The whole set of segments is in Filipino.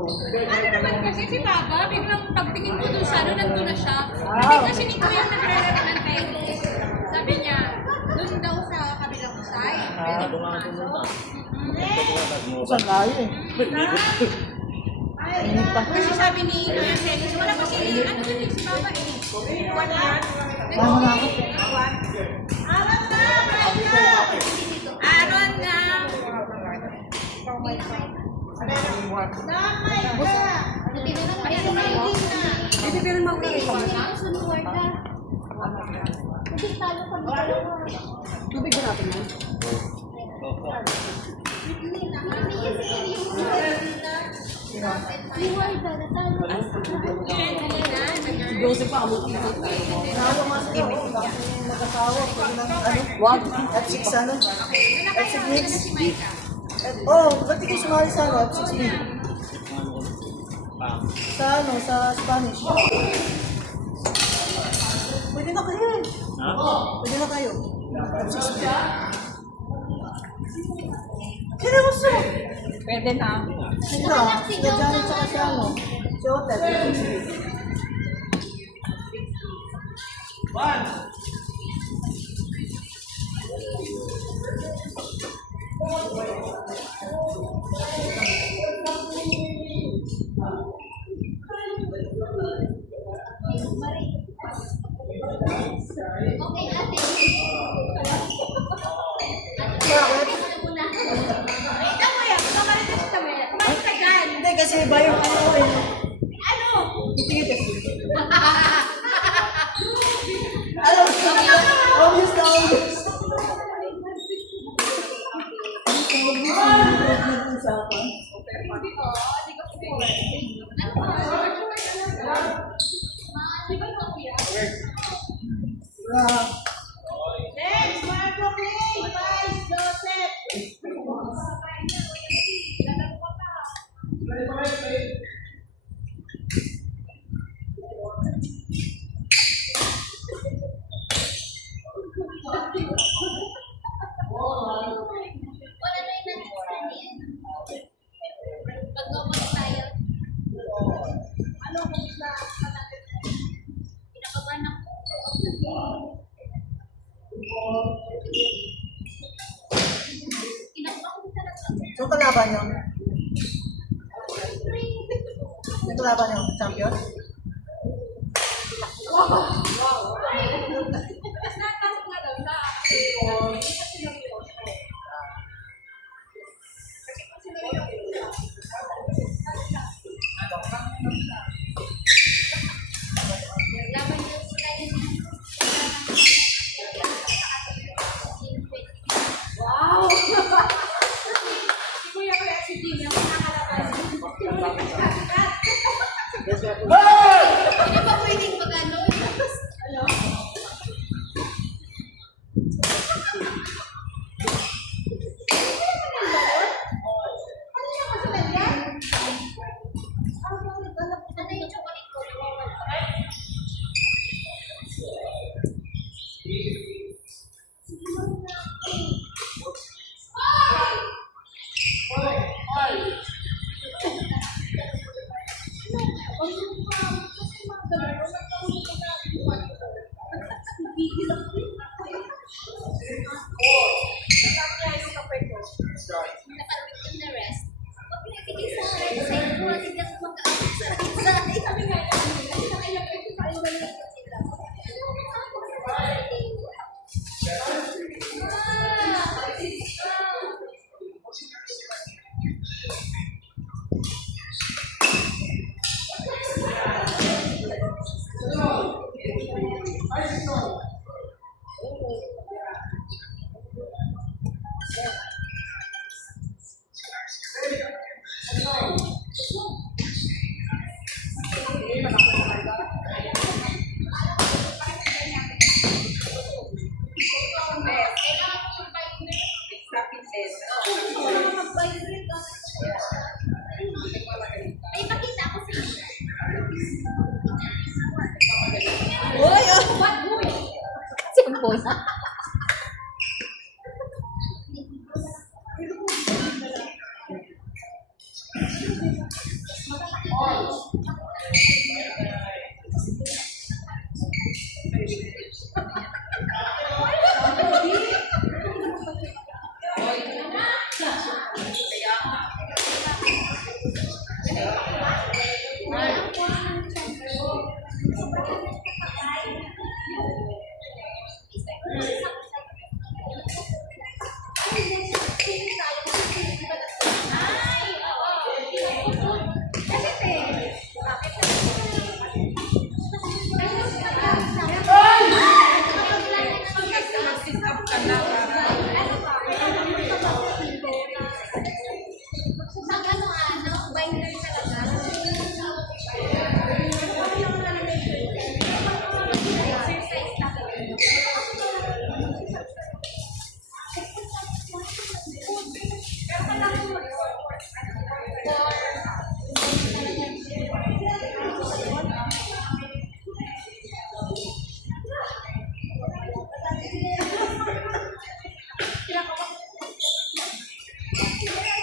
Ano naman kasi si Papa, biglang pagtingin ko doon sa ano, nandun na siya. Hindi kasi ni Kuya nagre-rep ng tennis. Sabi niya, doon daw sa kabilang side. Pwede pumasok. Saan tayo eh? Kasi sabi ni Kuya tennis, wala kasi ano yun si Papa eh. Tama na ako. Aron na! Aron na! Bibigyan mo ka rin ba? Bibigyan natin yan. Joseph pa, amo ka. Nakawa nga sa iyo. Mag-asawa. Wag. F6 ano? F6 mix. Oh, ba't di kayo sumali sa ano? F6 mix. Sa ano? Sa Spanish. Pwede na kayo eh. Pwede na kayo. F6 mix. Seryoso? Pwede na. Sila, sila Janet tsaka si ano. Si Otet. Hindi kasi iba yung ano eh. Ano? Itigit. Alam mo, obvious na obvious. Next, Marco Play, Vice Joseph. So, kalaban nyo? Yung kalaban nyo, champion? Hindi ba pwedeng mag-ano? Ay, pakita ko sa inyo. Uy! What boy? Simple.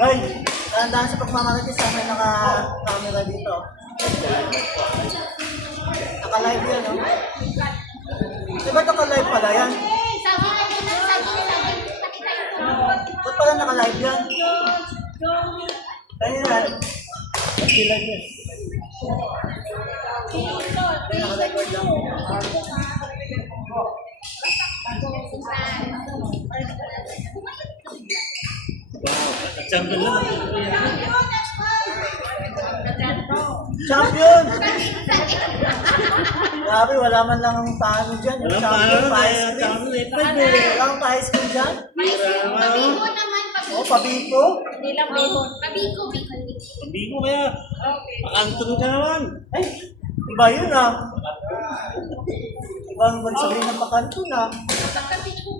Ay, tandaan sa pagmamarites sa may naka-camera dito. Naka-live yan, no? Diba naka-live pala yan? Sabi pakita yung Ba't pala naka-live yan? Kanina, nag-live yan. Kaya naka-record lang. Champion lang. Champion! Grabe, wala man lang ang paano dyan. Walang Champion, paano, pa-ice cream. champion, eh, Wala kang pa-ice cream dyan? Pabigo naman, O, pabiko. Nilang bihon. Pabigo. Hindi ko kaya. Pakantong ka naman. Ay, iba yun ah. Ibang magsabi ng pakanto na. Pabigo.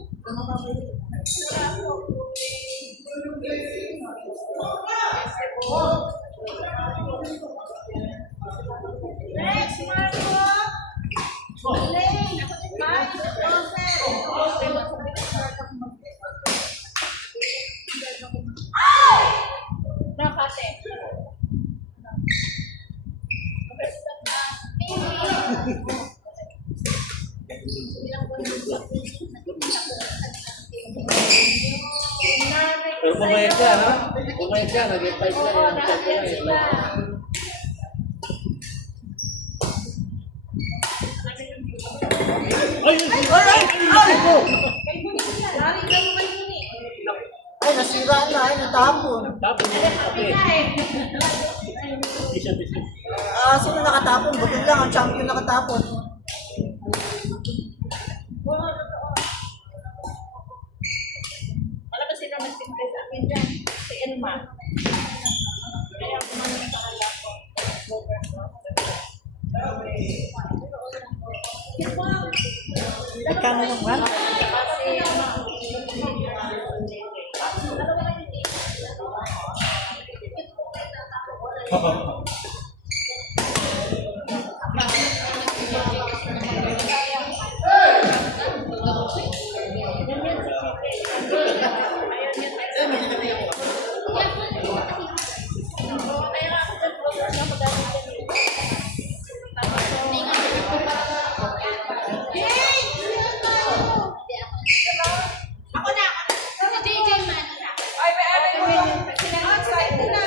Pero pumayag ka, ha? Pumayag ka. Nag-fight ka. Nag-fight ka. Ay! Ay, nasira na. Ay, natapon. Tapos mo yung kape. Tisha. Ah, sino nakatapon? Butil lang. Ang champion nakatapon. Wala ba sila nagsimple sa akin dyan? Si Elma. Kaya ako naman sa kanya ko. Ikaw mo ba? Ako na. Si JJ man. Ay, may ano yun. Sila outside na.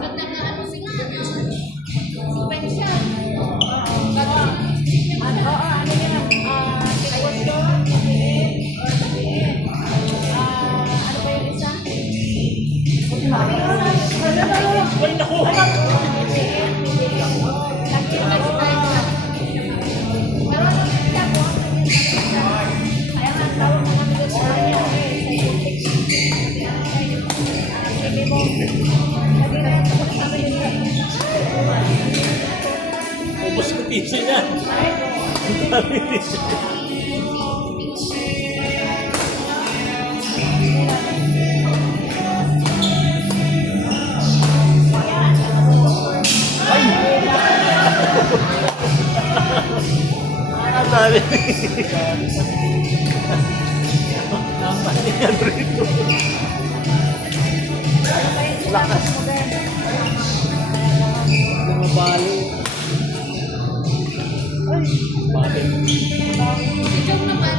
Ba't nag-ano si nga? Si Pensyon. Ano yan? Taekwondo, PBM, or PBM. Ano ba yung isa? Kaya nga, tawag na kami doon sa kanya. Ubus ko tisi niya. Ang dami. Napalingan rito. Lakas. Lumabali. Ay, bali. Si Jong naman,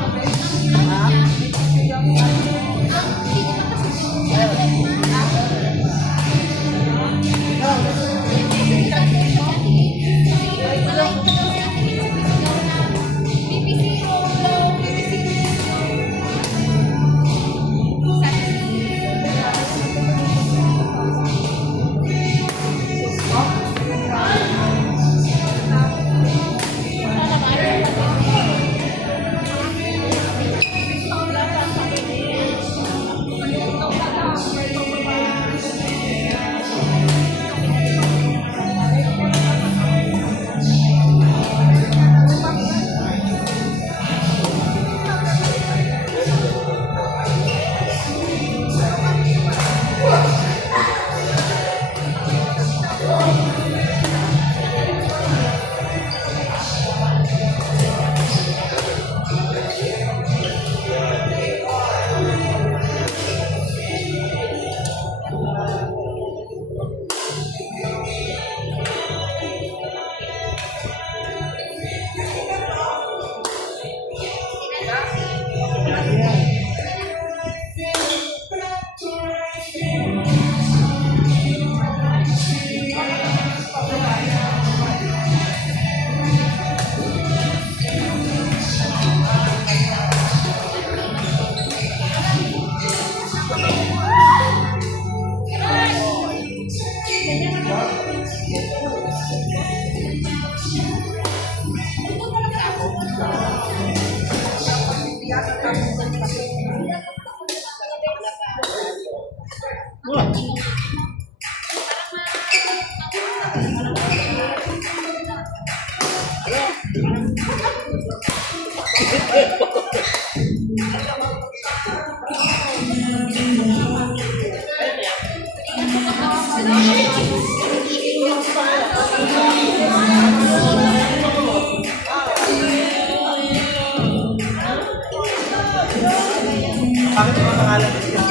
Bakit yung pangalan niya?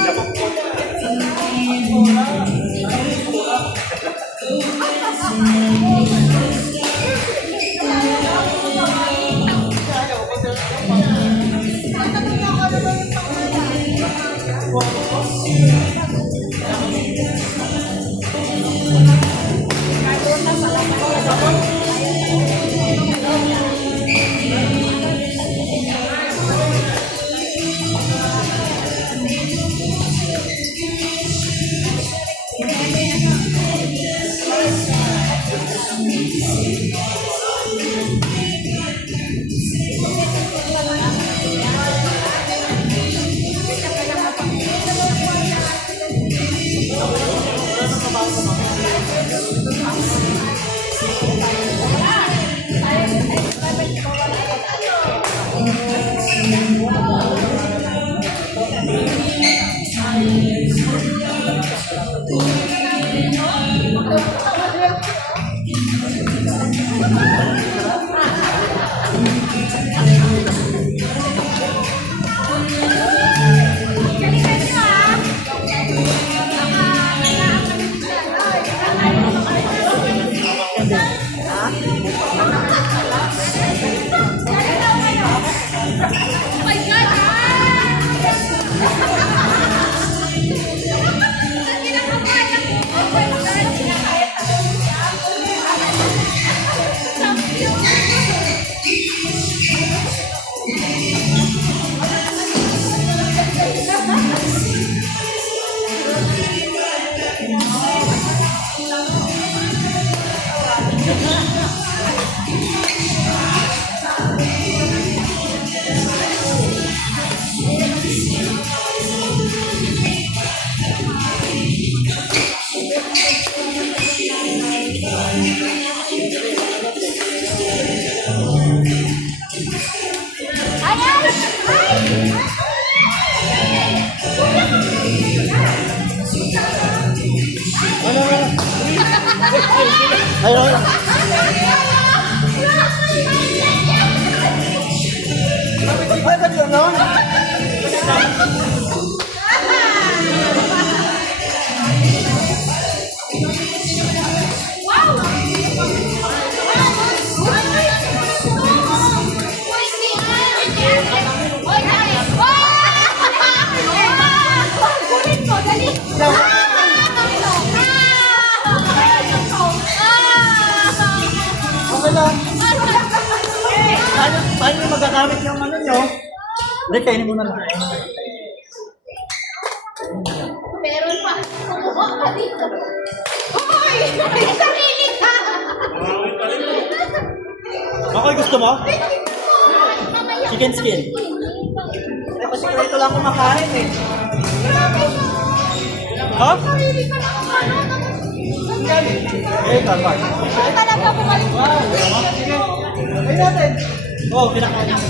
Ayun. Ay, ba't gano'n? Okay lang. Paano yung magagamit yung ano nyo? Hindi, kainin mo na lang. Meron pa. Kumuha ka dito. Hoy! May sarili ka! Okay, gusto mo? Chicken skin. Eh, kasi ito lang kumakain eh. Ha? Sarili ka lang ano? Eh, kalma. Talaga bumalik. Ay natin. Oh, kinakain.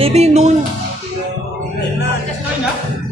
Baby, noon. Kain na.